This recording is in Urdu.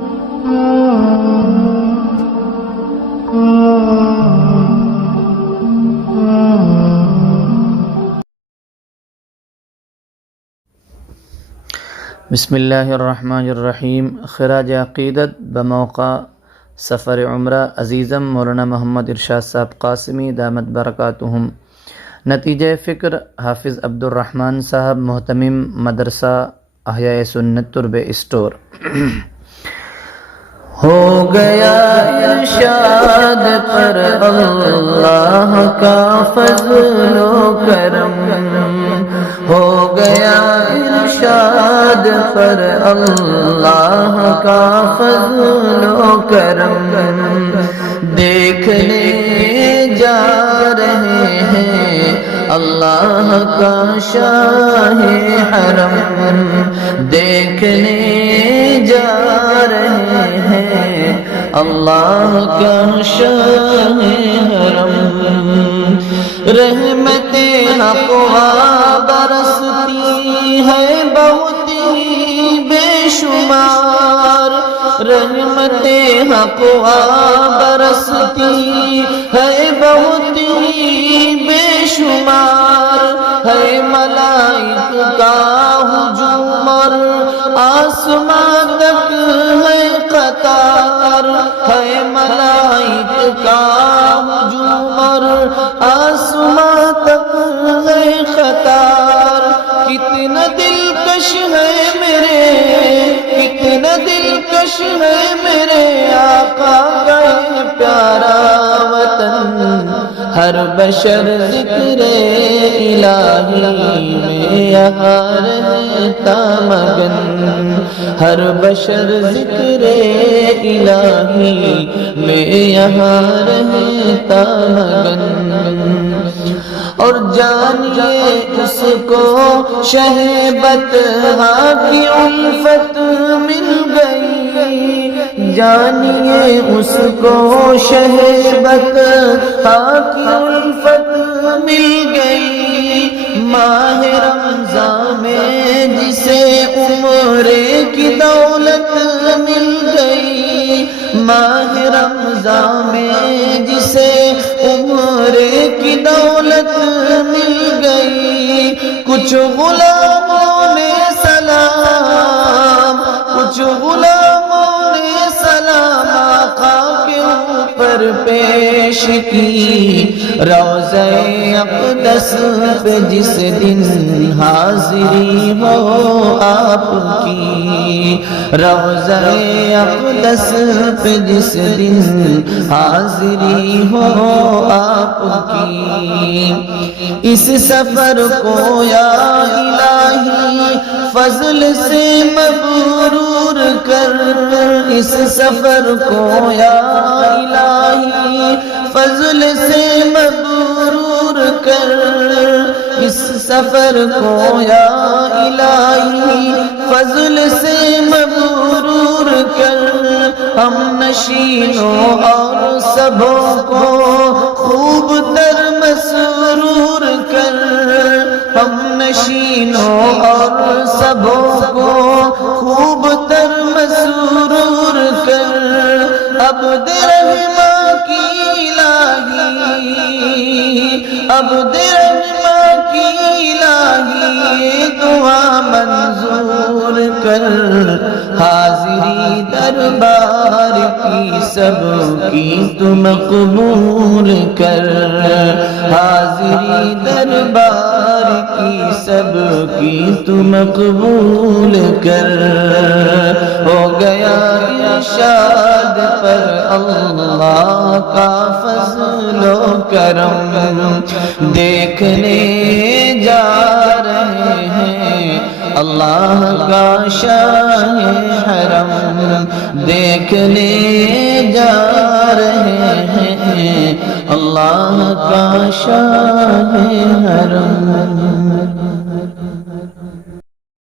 بسم اللہ الرحمن الرحیم. خراج عقیدت بموقع سفر عمرہ عزیزم مولانا محمد ارشاد صاحب قاسمی دامت برکاتہم. نتیجہ فکر حافظ عبد الرحمن صاحب محتمم مدرسہ احیاء سنت ترب اسٹور. ہو گیا ارشاد پر اللہ کا فضل و کرم، ہو گیا ارشاد پر اللہ کا فضل و کرم. دیکھنے جا رہے ہیں اللہ کا شاہ حرم، دیکھنے جا رہے ہیں اللہ کا شاہ حرم. رحمت حق برستی ہے بہت ہی بے شمار، رحمت حق برستی ہے بہت ہی بے شمار. ہے ملائک کا ہجوم اور آسمان تک ہے قطار، ہے ملائک کا ہجوم اور آسمان تک ہے قطار. کتنا دلکش ہے میرے، کتنا دلکش ہے میرے آقا کا یہ پیارا وطن. ہر بشر ذکر الہی میں یہاں رہتا مگن، ہر بشر ذکر الہی میں یہاں رہتا مگن. اور جانیے اس کو شہبت ہاں کی الفت مل گئی، جانیے اس کو شہبت ہاں کی الفت مل گئی. ماہ رمضان میں جسے عمرے کی دولت مل گئی، ماہ رمضان میں جسے عمرے کی دولت مل گئی. کچھ غلاموں نے سلام، کچھ غلاموں نے سلام آقا کے اوپر پیش کی. روضہ اقدس پہ جس دن حاضری ہو آپ کی، روضہ اقدس پہ جس دن حاضری ہو آپ کی. اس سفر کو یا الہی فضل سے مبرور کر، اس سفر کو یا الہی فضل سے مبرور کر، اس سفر کو یا الہی فضل سے مبرور کر. ہم نشینوں اور سبوں کو خوب تر مسرور کر، ہم نشینوں اور سبوں کو خوب تر مسرور کر. عبد رحماں کی الہی، عبد رحماں کی الہی دعا منظور کر. حاضری دربار کی سب کی تو مقبول کر، حاضری دربار کی سب کی تو مقبول کر. ہو گیا ارشاد پر اللہ کا فضل و کرم، دیکھنے جا رہے ہیں اللہ کا شاہ حرم، دیکھنے جا رہے ہیں اللہ کا شاہ حرم.